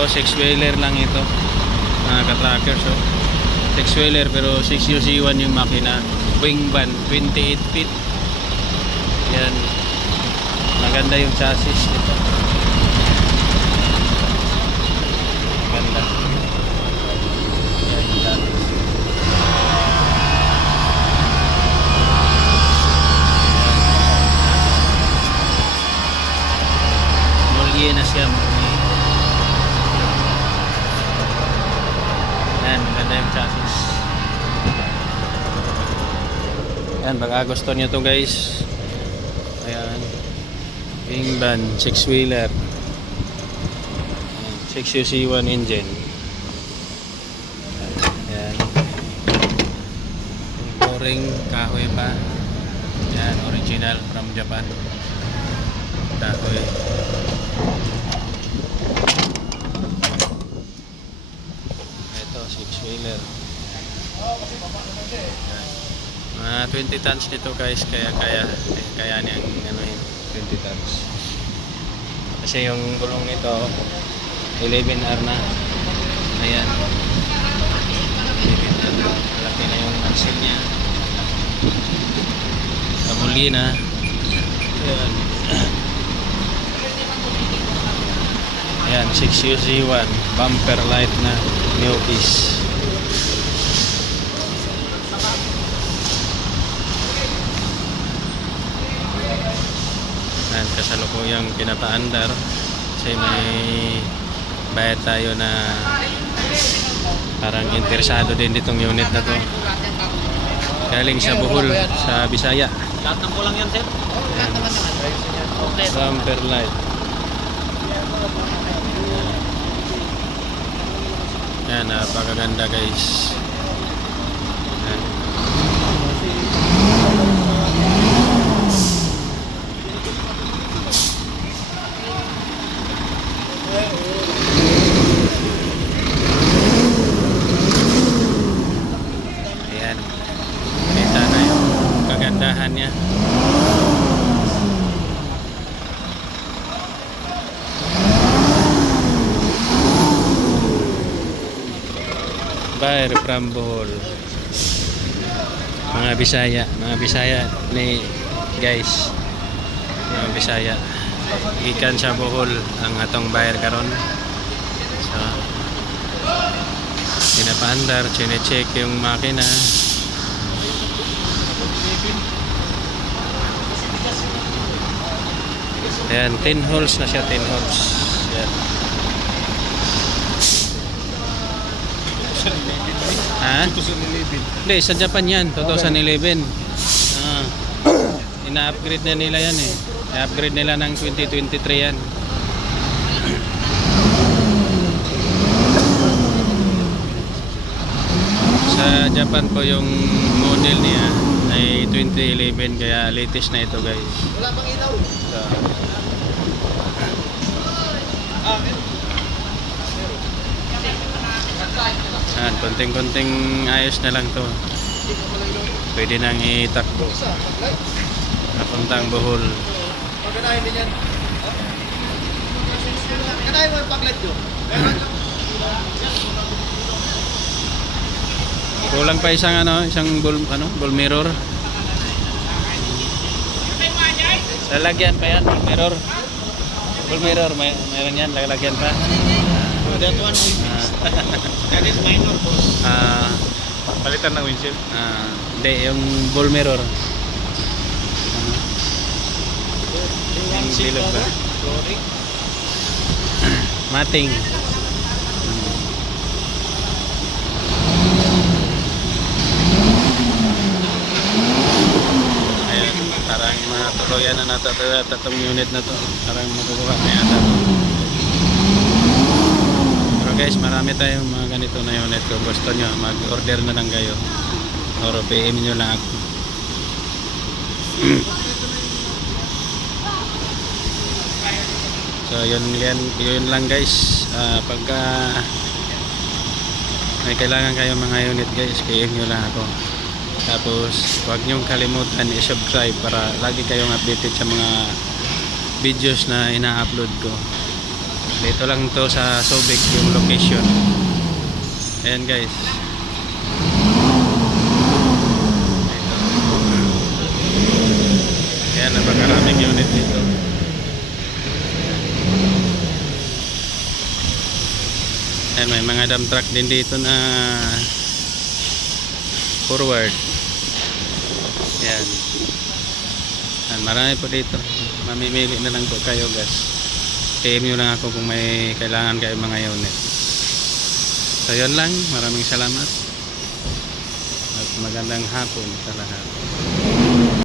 ito 6-wheeler lang ito, mga ka-tracker. So 6-wheeler pero 6UC1 yung makina, wing van 28 feet. Yan, maganda yung chassis nito, maganda. Yan, mulye na siya, mulye. Yan, maganda yung chassis. Yan, baka gusto nyo to guys. Ayan, wing van 6-wheeler, 6UC1 engine. Ayan, pouring kahoy pa. Yan, original from Japan, kahoy. Ito 6-wheeler. Mga 20 tons nito guys, kaya niyang ano yun, 20 tons. Kasi yung gulong nito 11R na. Ayan, 11R, malaki na yung axle niya, kamuli na. Ayan. Ayan, 6UC1 bumper light na, new piece. Ayan, kasalukuyang pinapaandar kasi may bayad tayo na parang interesado din ditong unit na to, galing sa Bohol, sa Bisaya. Lahat ng kulang yan, sir? Lahat naman naman. Bumper light. Yan, napakaganda guys. Yan. Ayan, kita na yung kagandahan niya. Buyer from Bohol, mga Bisaya ni guys, mga Bisaya gikan sa Bohol ang atong buyer karon. So pinapaandar, chine-check yung makina. Ayan, 10 holes na siya, 10 holes. Ayan. Ha? 2011. Hindi, sa Japan yan, 2011. Ah, ina-upgrade na nila yan eh. I-upgrade nila ng 2023 yan. Sa Japan po yung model niya ay 2011, kaya latest na ito guys. Wala pang ilaw. So, konting-konting ayos na lang to, pwede nang itakbo napuntang Bohol. Pagkanahin din yan. Kanahin mo yung pag-light nyo. Kulang pa isang ball mirror. Lalagyan pa yan, ball mirror. Ball mirror, mayroon yan, lalagyan pa. That one that is minor boss. Palitan ng windshield? Hindi, yung ball mirror. Yung bilog ba? Mating. Ayan, parang matuluyan na natatong unit na to. Parang makukuha na yata to. Guys, marami tayong mga ganito na unit. Kung gusto nyo, mag-order na lang kayo or PM nyo lang ako. So yun lang guys. Pagka may kailangan kayo mga unit guys, PM nyo lang ako. Tapos huwag nyong kalimutan i-subscribe para lagi kayong updated sa mga videos na ina-upload ko. Dito lang to sa Subic yung location. Ayan guys. Dito. Ayan, napakaraming unit dito. Ayan, may mga dump truck din dito na forward. Ayan. Ayan, marami po dito. Mamimili na lang po kayo guys. PM nyo lang ako kung may kailangan kayo mga unit. So yun lang, maraming salamat at magandang hapon sa lahat.